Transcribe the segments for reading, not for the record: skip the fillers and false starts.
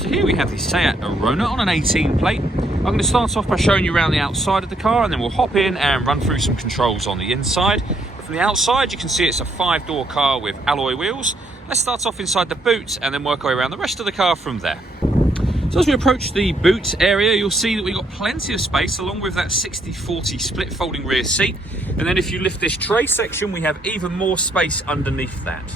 So here we have the Seat Arona on an 18 plate. I'm going to start off by showing you around the outside of the car, and then we'll hop in and run through some controls on the inside. But from the outside you can see it's a 5-door car with alloy wheels. Let's start off inside the boot and then work our way around the rest of the car from there. So as we approach the boot area, you'll see that we've got plenty of space along with that 60-40 split folding rear seat. And then if you lift this tray section, we have even more space underneath that.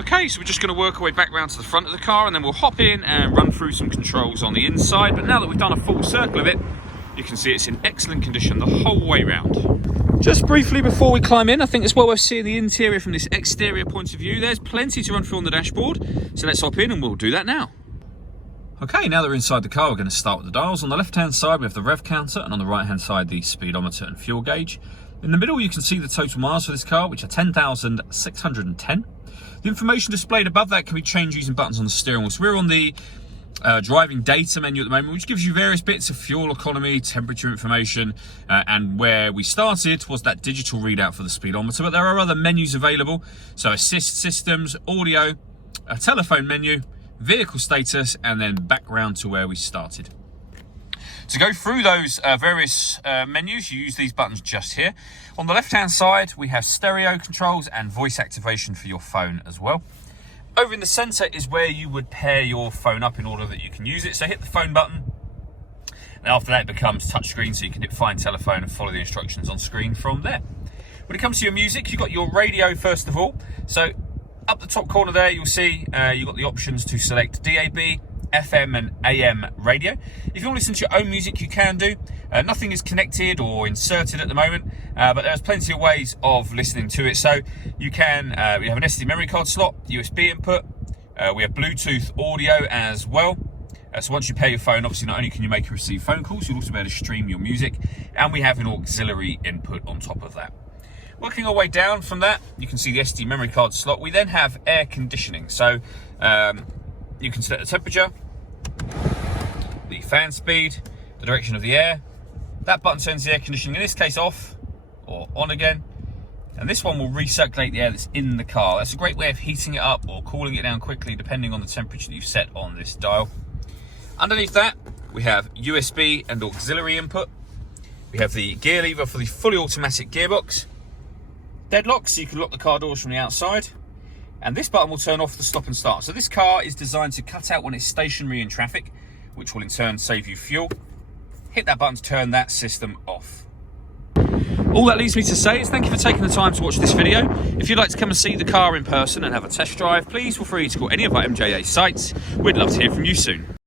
Okay, so we're just going to work our way back round to the front of the car, and then we'll hop in and run through some controls on the inside. But now that we've done a full circle of it, you can see it's in excellent condition the whole way round. Just briefly before we climb in, I think it's well worth seeing the interior from this exterior point of view. There's plenty to run through on the dashboard, so let's hop in and we'll do that now. Okay, now that we're inside the car, we're going to start with the dials. On the left-hand side, we have the rev counter, and on the right-hand side, the speedometer and fuel gauge. In the middle, you can see the total miles for this car, which are 10,610. The information displayed above that can be changed using buttons on the steering wheel. So we're on the driving data menu at the moment, which gives you various bits of fuel economy, temperature information, and where we started was that digital readout for the speedometer. But there are other menus available, so assist systems, audio, a telephone menu, vehicle status, and then back round to where we started. To go through those various menus, you use these buttons just here. On the left-hand side, we have stereo controls and voice activation for your phone as well. Over in the center is where you would pair your phone up in order that you can use it. So hit the phone button, and after that it becomes touchscreen, so you can hit find telephone and follow the instructions on screen from there. When it comes to your music, you've got your radio first of all. So up the top corner there, you'll see you've got the options to select DAB, FM and AM radio. If you want to listen to your own music, you can do. Nothing is connected or inserted at the moment, but there's plenty of ways of listening to it. So you can, we have an SD memory card slot, USB input, we have Bluetooth audio as well. So once you pair your phone, obviously not only can you make and receive phone calls, you'll also be able to stream your music, and we have an auxiliary input on top of that. Working our way down from that, you can see the SD memory card slot. We then have air conditioning. So you can set the temperature, the fan speed, the direction of the air. That button turns the air conditioning, in this case, off or on again. And this one will recirculate the air that's in the car. That's a great way of heating it up or cooling it down quickly, depending on the temperature that you've set on this dial. Underneath that, we have USB and auxiliary input. We have the gear lever for the fully automatic gearbox. Deadlock, so you can lock the car doors from the outside. And this button will turn off the stop and start. So this car is designed to cut out when it's stationary in traffic, which will in turn save you fuel. Hit that button to turn that system off. All that leaves me to say is thank you for taking the time to watch this video. If you'd like to come and see the car in person and have a test drive, please feel free to call any of our MJA sites. We'd love to hear from you soon.